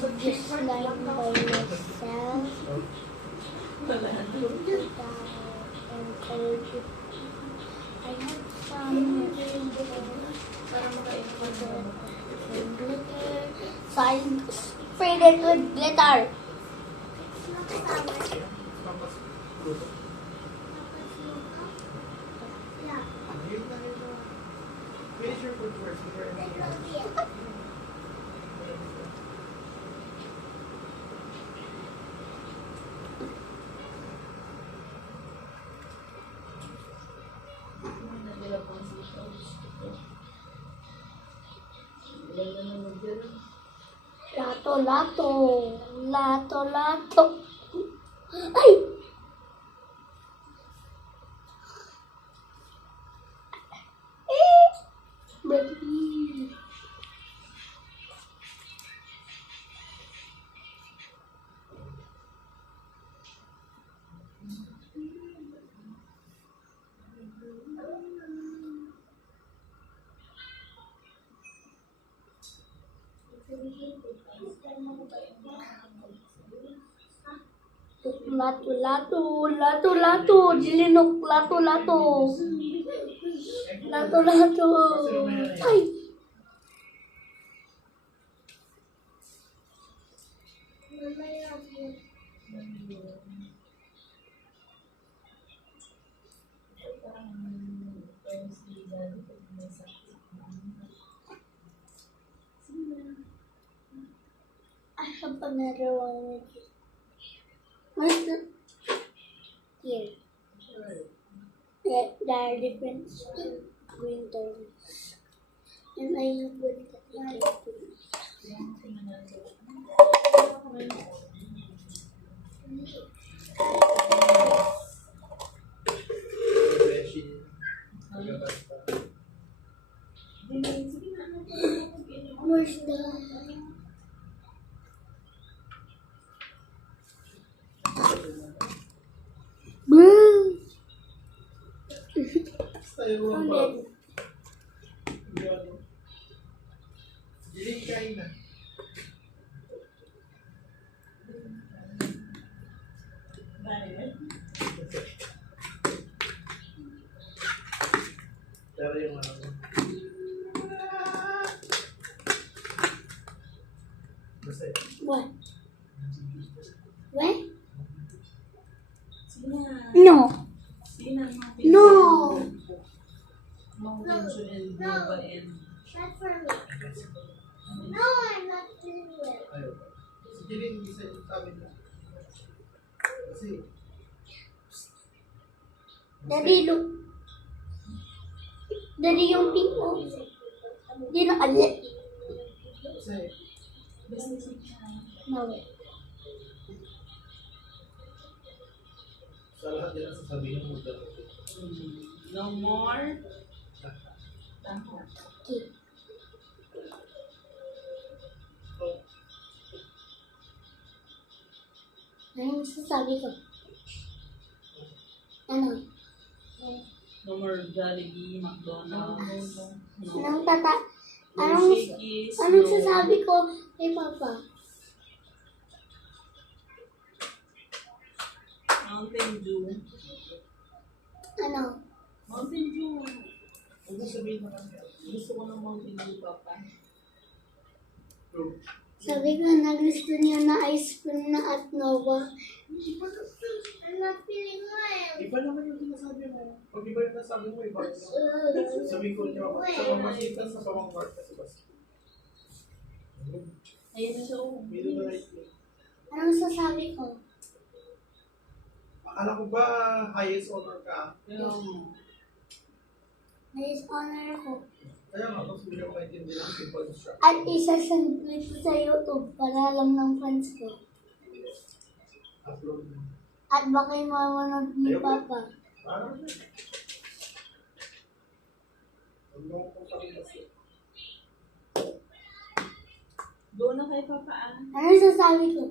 just lying by myself. And cold. I have some glitter. So I sprayed it with glitter. Finish your food first. Lato. Ay! Baby. Lato, jilinok, lato. Ay! I have another one with you. Where's the... Here. There are different green tones. And I have one that I can put. Where's the... Boo! Kain na. Pero yung ano mo. Basta What? What? No. No. That's for me. No, I'm not doing it. ayaw. Sige rin, isa yung sabi na. Kasi, Daddy, look. Daddy, yung pink mo. Di na alit. kasi, No. sa lahat nila sasabihin mo dapat. No more. Okay. Ano masasabi ko? Ano? No more Jollibee, McDonald's. Anong tata... No Anong... Shakey's. Anong sasabi ko kay Papa? Mountain Dew. Ano? Mountain Dew. Huwag mo sabihin na kasi. Gusto ko ng Mountain Dew, Papa. True. Sabi ko na gusto niya na ice cream na at Nova. I'm not feeling well. Iba naman yung sinasabi mo. Pag iba yung nasabi mo, iba yung sabihin ko niya. Sa mamasitan sa pamangkart kasi basta. Ayun na siya. Oh. Middle the right way. Anong sasabi ko? Akala ko ba highest honor ka? Nice honor ko. Kaya nga, tapos hindi ko maintindihan ang simple instruction. At isasend ko ito sa YouTube para lang ng fans ko. Upload mo. At baka yung manonood ni Papa. Parang na. Huwag mo kong pakilasin. Doon na kay Papa. Anong sasabi ko?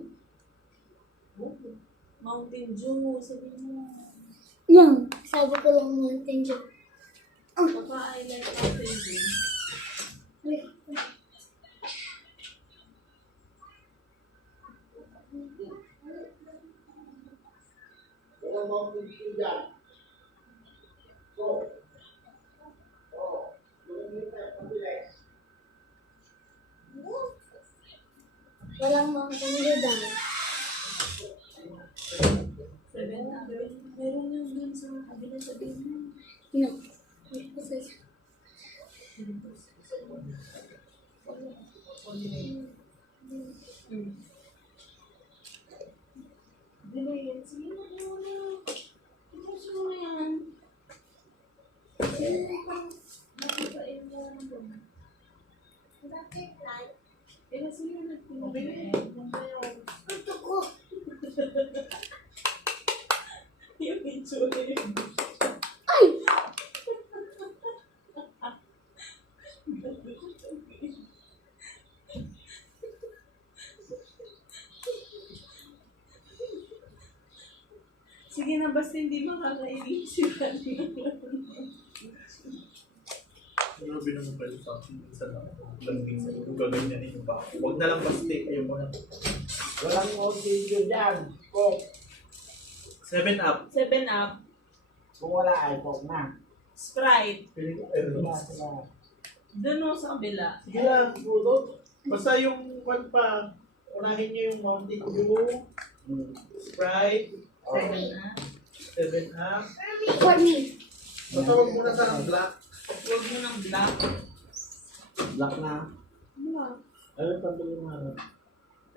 Mountain Dew. Sabi mo. Yan. Sabi ko lang Mountain Dew. Papa, I like Mountain Dew. Wait. Walang mga kandidan. 7 up. Meron yung dun sa kabila sa bin. No. Dili, sige na yun. Ito mo na yan. Nakipain mo na doon. Eh, sige na. Okay na eh. Ito ko. Yung picture yun. Ay! Sige na, basta hindi makakainis si Rani. Grabe naman kayo sa akin. Minsan lang ako. Lambing sa iyo. Gaganyanin yung pa. Huwag na lang basti. Ayaw mo na. Walang audio dyan. Kung 7 up. 7 up. wala ay kung na. Sprite. Piling ko pero. Wala sila. Doon mo sa kabila. Sige lang. Budot. Basta yung kwan pa. Unahin niyo yung Mountain Dew. Sprite. 7 up. 7 up. For me. Basta huwag muna sa ng black. Huwag mo ng black. Black na. Black. Ano pambili mo ano?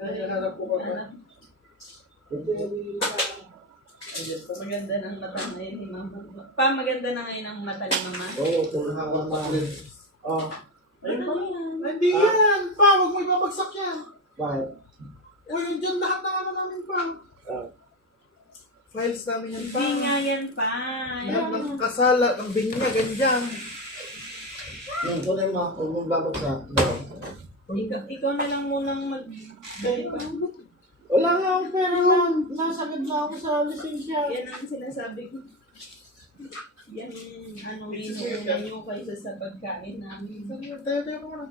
Kaya harap ko ba ba? Ano? Ito yung Ayun, pa maganda ng mata ngayon ni Mama. Pa maganda na ngayon ang mata ni Mama. Oo, tulad Hawak ng pa mga... rin. Oh, Ayun pa. yan. Hindi yan! Pa! Huwag mo ibabagsak yan! bakit? Uy, yun dyan lahat ng ano namin pa. Ah, Files namin yan pa. Hindi nga yan pa. Lahat ng kasala, ng binya, ganyan. yung tunay mo, kung mong babagsak. Ikaw na lang munang mag-dahil pa. Wala nga akong pera lang. Nasakit na ako sa lisensya. Yan ang sinasabi ko. Yan ano inuuna nyo kaysa sa pagkain namin. Tayo ko muna.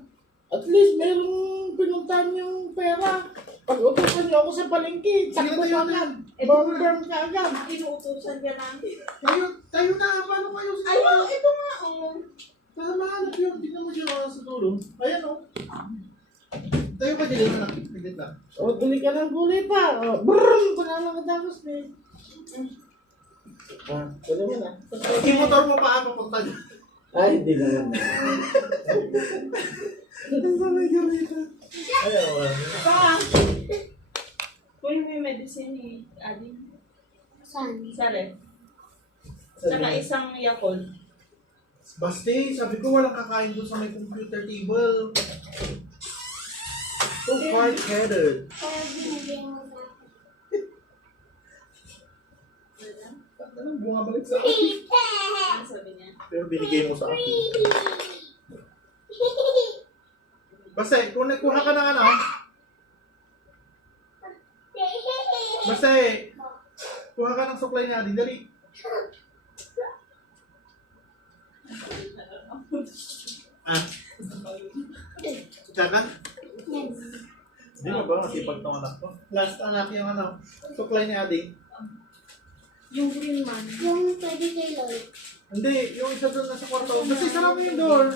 At least merong pinuntahan yung pera. Pag utusan niyo ako sa palengke, Sige sakto na tayo ka na. agad. Burn ka agad. Inuutusan ka namin. Tayo na. Paano kayo? Ayun, ito nga oh. Para mahanap yun. Tignan mo siya sa dulo. Ayan o. Tayo ka dito na. Paglit na. O, bili ka ng gulay pa. O, brrrr! Wala lang katapos eh. Ah, wala mo na. Yung motor mo pa ako punta dyan. Ay, hindi naman. Ang sabay ka rito. Ayaw, wala. Pa! Kunin mo yung medicine ni Adi. Saan? Sa ref. Tsaka isang Yakult. Basti, sabi ko walang kakain doon sa may computer table. So hard-headed. Kaya binigyan mo sa akin. Anong bumabalik sa akin? Ano sabi niya? Pero binigay mo sa akin. Basta, kung nagkuha ka ng ano, basta kuha ka ng supply na dali. Ah, tsaka? Yan. Hindi mo ba masipag tong anak ko? Last anak yung ano, supply ni Adi. Yung green man. Yung pwede kay Lloyd. Hindi, yung isa doon nasa kwarto. Basta isara mo yung door.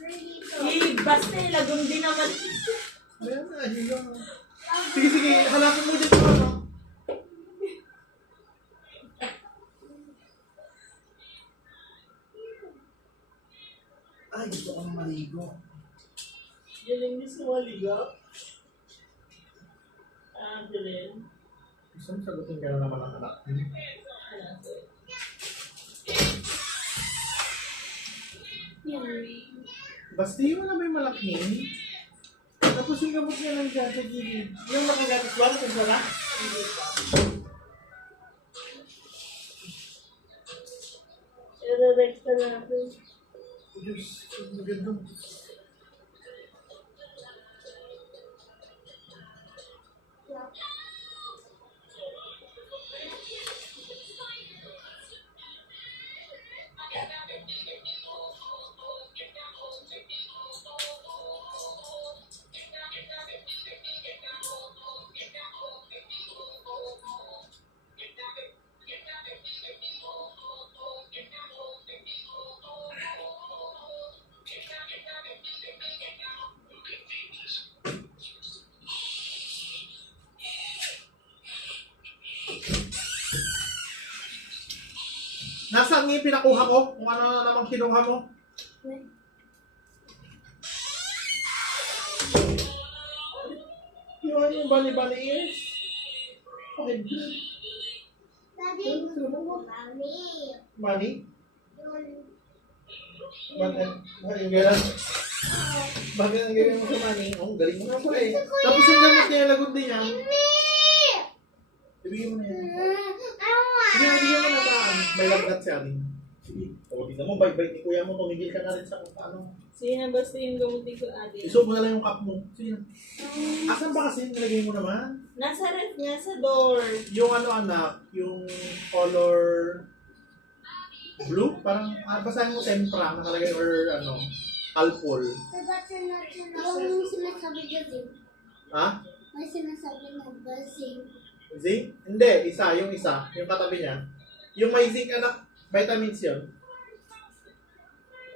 Eh, basta lagong din naman. Ayan na, higa mo. Sige, sige, halapin mo dito ano. Ay, gusto ko na maligo. Galing niyo sa waliga. Ah, galing. Gusto mo sagutin ka na naman ang anak. Yan. Basti mo na may malaking. Tapos yung gamot niya ng sa gilid. Yung nakagatas ba? Kung sala? I-recta natin. Diyos, ang maganda. Nasaan nga yung pinakuha ko? Kung ano na namang kinuha mo? Yung bali-bali ears. Okay. Daddy, Mami. Money? Bakit? Bakit yung gano'n? Bakit ang gawin mo sa money? Oh, galing mo na pala eh. Tapos yung gamot niya, lagot din niya. Ibigay mo na yan. Sige, ibigay mo na ba? May lagnat siya din. Sige. O, tignan mo, bye-bye ni kuya mo. Tumigil ka na rin sa kung paano. Sige na, basta yung gamutin ko, ate. Isuot mo na lang yung cup mo. Sige na. Asan ba kasi yung nilagay mo naman? Nasa ref niya, sa door. Yung ano anak, yung color blue? Parang, basahin mo tempra nakalagay or ano, alcohol. Yung sinasabi ko din. Ha? May sinasabi na basing. Zinc? Hindi, yung katabi niya. Yung may zinc anak, vitamins yun.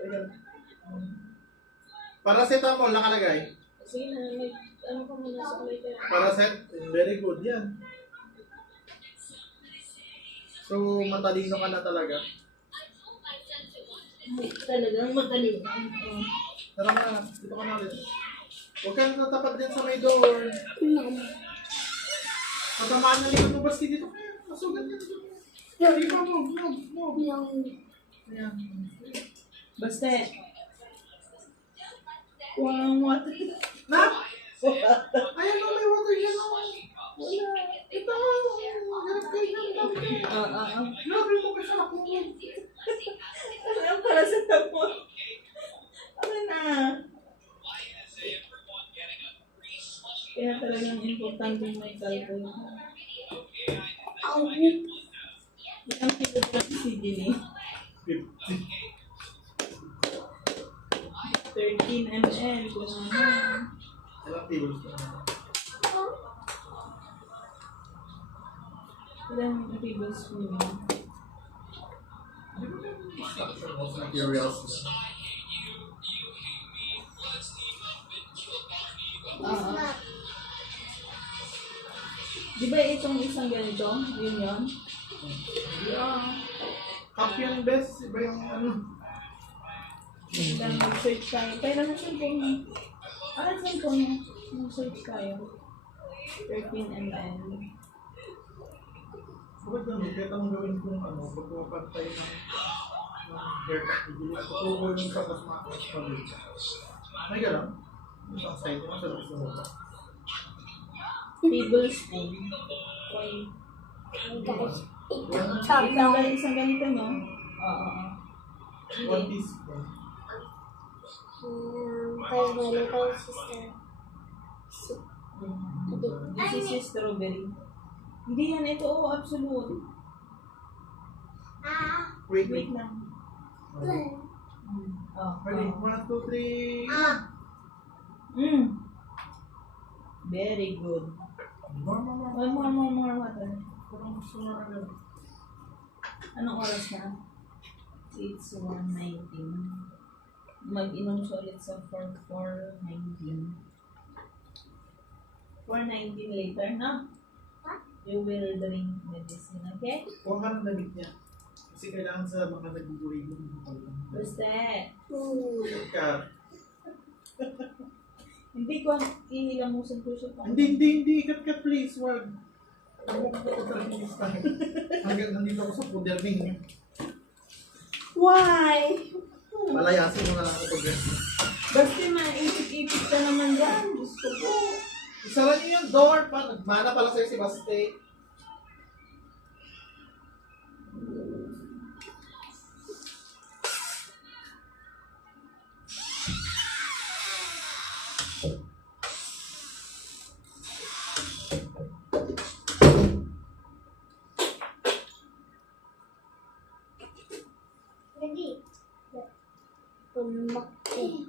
Ayun. Paracetamol nakalagay. Sige na, may, ano ka muna sa kulay ka. Paracet, very good yan. So, matalino ka na talaga. Talagang matalino. Tara na, dito ka na ulit. Huwag kang natapat din sa may door. Tatamaan na likod mo baski dito. Masugat ka dito. Hindi pa mo. Ayan. Basta, walang water. Na? Ayan o, may water yan o. Wala. Ito o. Harap kayo ng dami. Grabe mo kasi ako. Ano para sa tapon? Ano na? Kaya talagang importante may kalpo. Ang pinag ng CDN 13 ml. Kung ano. Ilang kilos na. Ilang tablespoon yun? Materials. Di ba itong isang ganito? Yun yun? Yeah. Cup yung best. Iba yung ano. Lang mag-search tayo. Pero nasa cellphone mo. Saan cellphone mo? Mag-search tayo. 13 ml. Bakit ganun? Kaya tanong gawin kong ano, pagpapantay ng haircut. Tutubo yung sa mas pamilya. May gano'n? Isang side mo sa gusto mo ba? Tablespoon. Isang ganito, no? Oo. 1 teaspoon. Kaya wala kayo sister. This is strawberry. Hindi yan. Ito, absolute. Wait. Wait lang. Ready? 1, 2, 3. Very good. More water. Parang gusto mo na gano'n. Anong oras na? It's 1:19. Mag-inom siya ulit sa 4:19. 4:19 later, no? You will drink medicine, okay? Huwag ka ng damit niya. Kasi kailangan sa mga nagbubuhay mo. Basta, Ka. hindi ko inilamusan ko siya pa. Hindi. Kat, please. Wag. Ako ko talaga yung style. Hanggang nandito ako sa puderning. Why? Malayasin mo na lang ako pag Basta maipit-ipit ka naman dyan. Gusto ko. Isara niyo yung door pa. Nagmana pala sa'yo si Baste. Ready? Pumakti.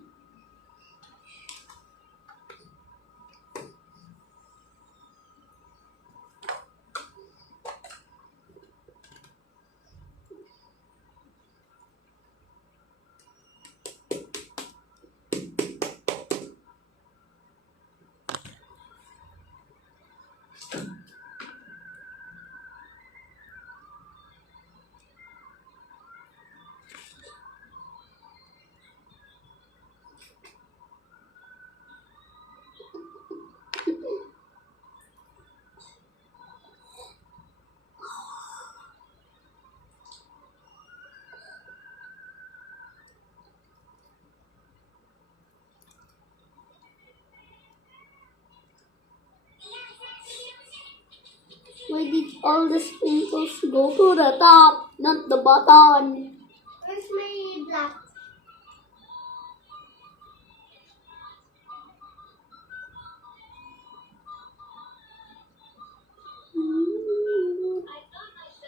all the sprinkles go to the top, not the bottom. Where's my black?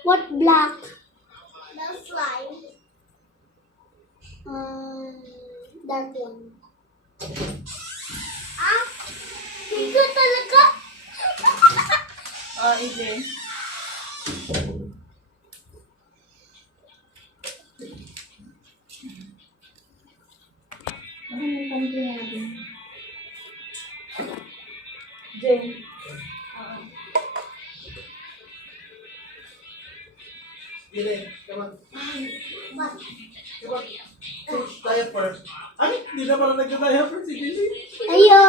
What black? The slime. That one. Ah, ito talaga. Oh, Ije. Ano yung panty natin? Jen. Gilin, come on. What? Come on. Change diaper. Ay, hindi na pala nagda-diaper si Gilin. Ayo.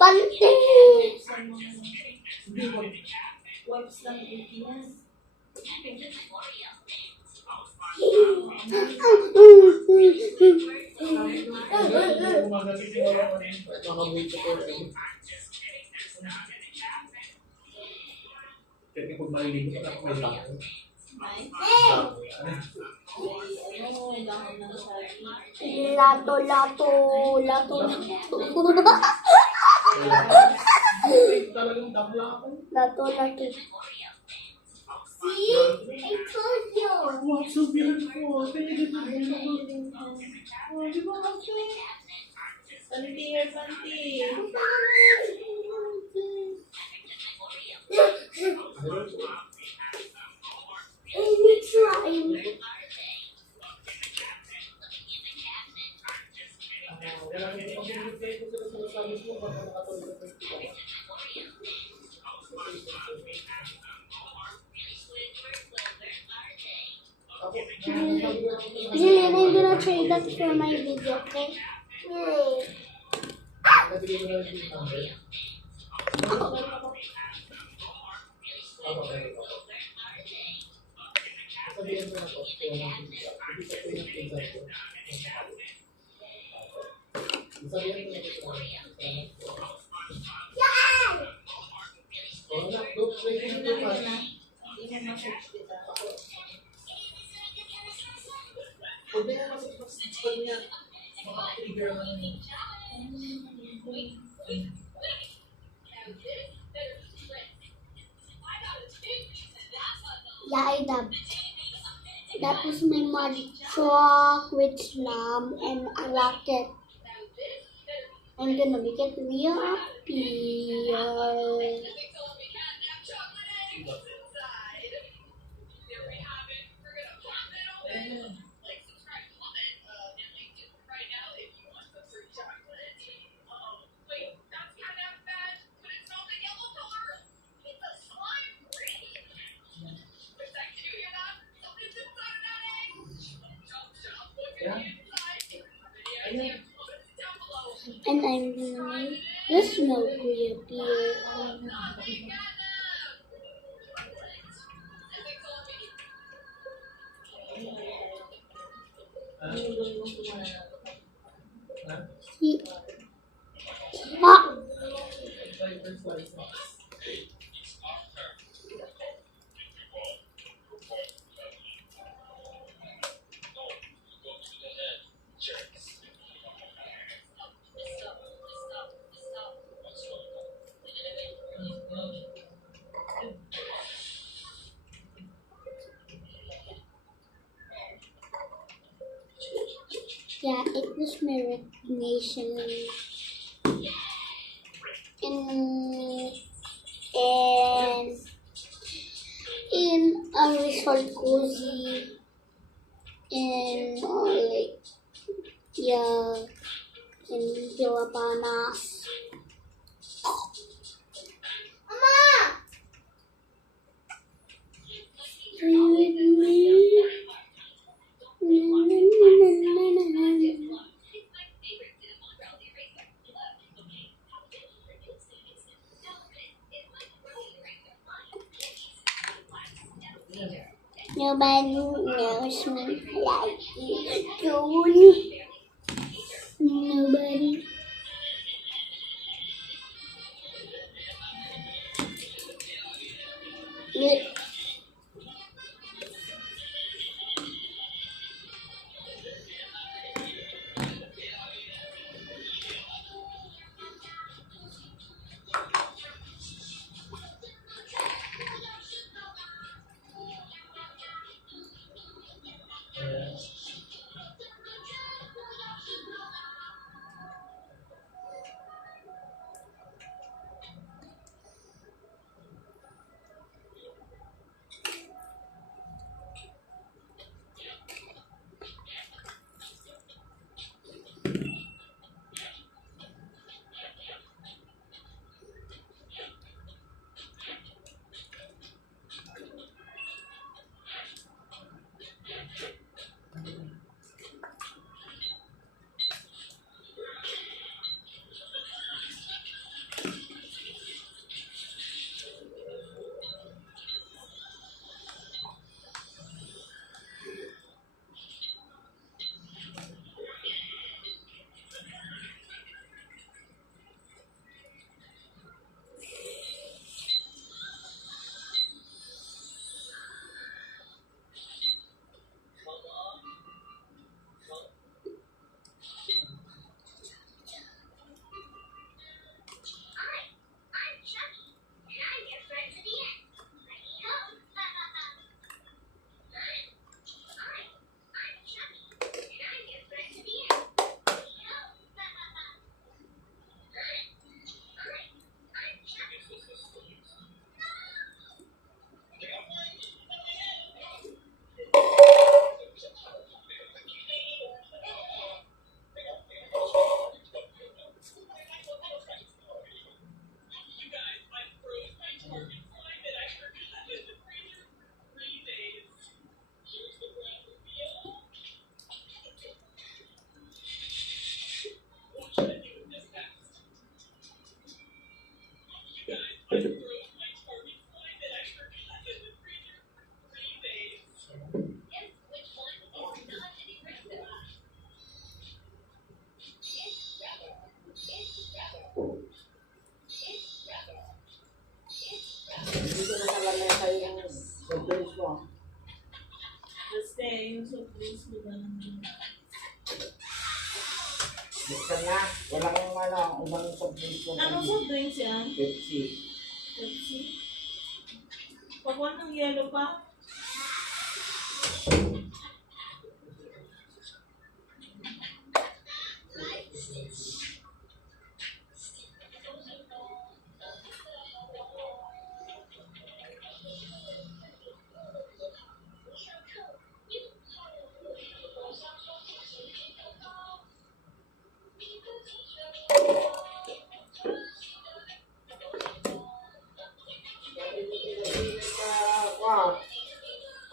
Panty. Hindi mo. Wipes lang ikinas. Kasi kung maliligo ka, may lang. Ay, Hey. dahon ng sabi. Lato. Talagang tabla ako. Lato. See? I told you. Wow, so beautiful. Kaya dito mo. Oh, di ba kasi? Panty your panty. It's slime. Jillian, I'm gonna trade that for my video, okay? Yay. Yeah, I dubbed. That was my mud truck with slam and a rocket. I'm gonna make it real happy. And I'm gonna make the smoke reappear. Ah! Yeah, it was my recognition in a resort cozy in in Pilipinas. Mama! Are you with me? Nobody knows me like you, Julie. Nobody. Hindi ko na sa lamesa yung surprise mo. Basta yung surprise mo lang. Buksan na. Walang ibang surprise mo. Anong soft drinks yan? Pepsi. Pepsi? Pakuha ng yellow pa?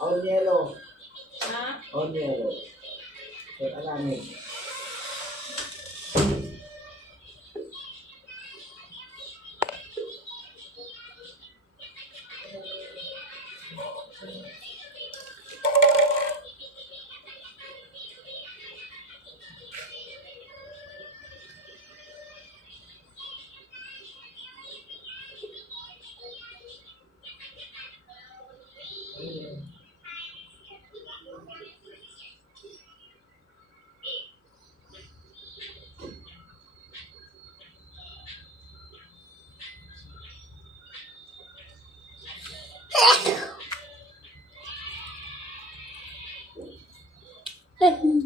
On yellow. Ha? On yellow. Kaya alamin. Lovely.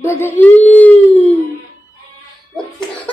Brother, ew. What's that?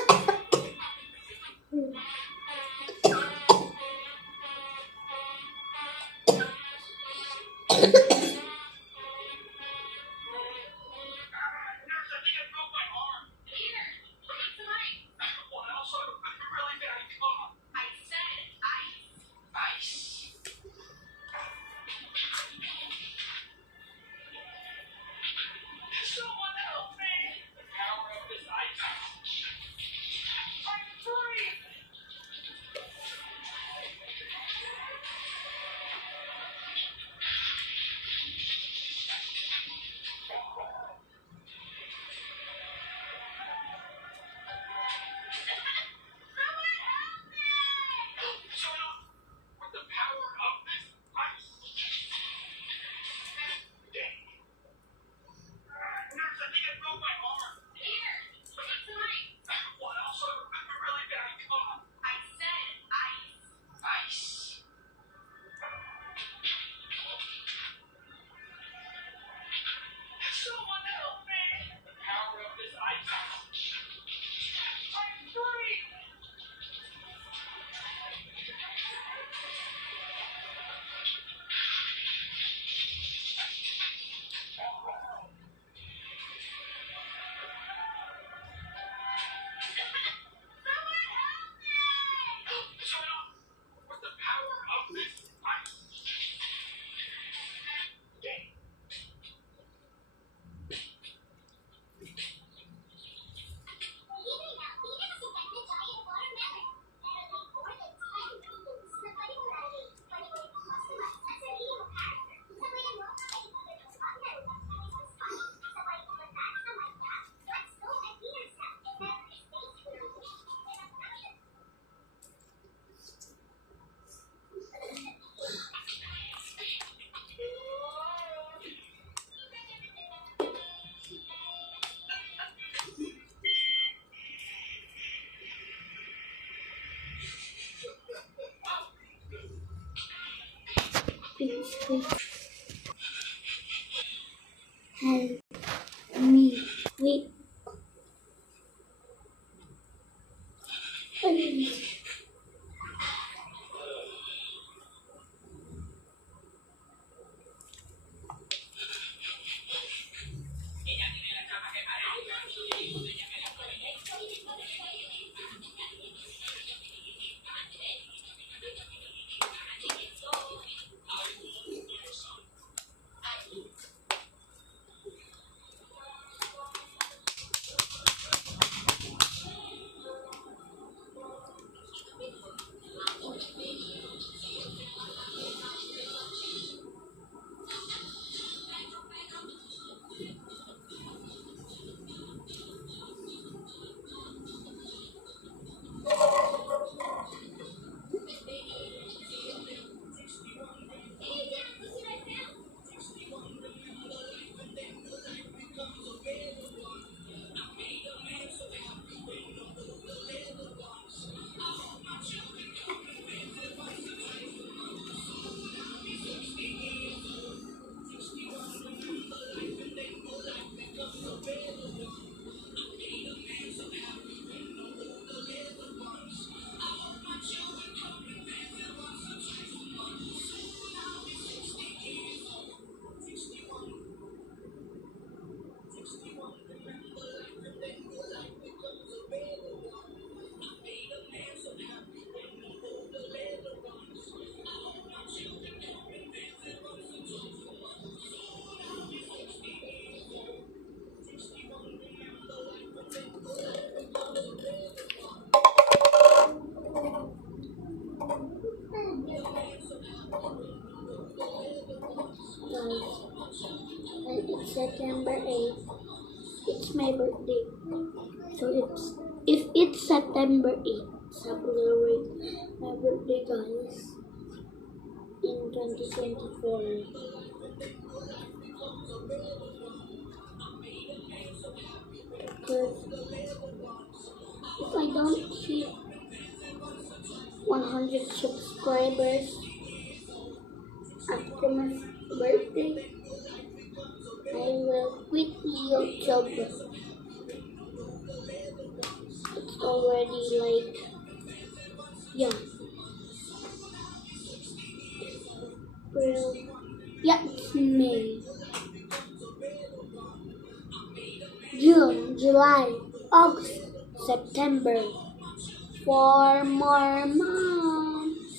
Help me. Wait. And it's September 8th. It's my birthday. So if it's September 8th, celebrate my birthday, guys, in 2024. Because if I don't hit 100 subscribers after my birthday, I will quit YouTube. It's already like, yeah, April, yeah, it's May, June, July, August, September, 4 more months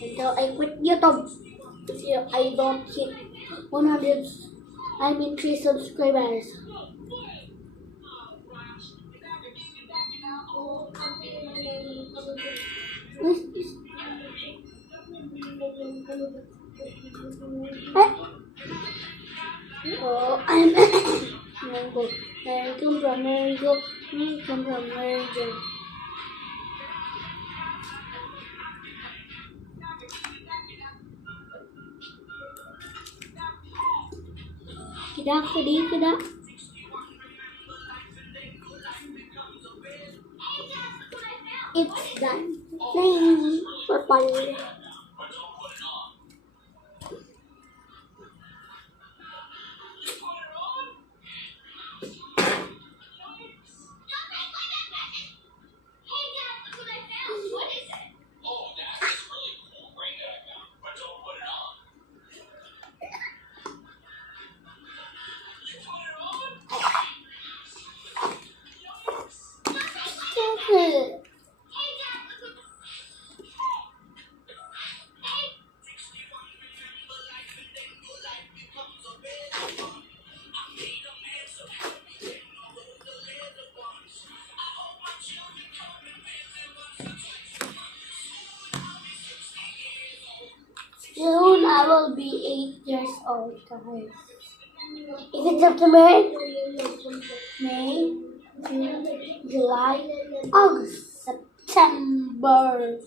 until I quit YouTube. If I don't hit 3 subscribers. Oh, I'm mango. I come from mango. I come from mango. Kida. It's done. Thing purple. Soon I will be 8 years old, guys. If it's September, May, June, July, August, September.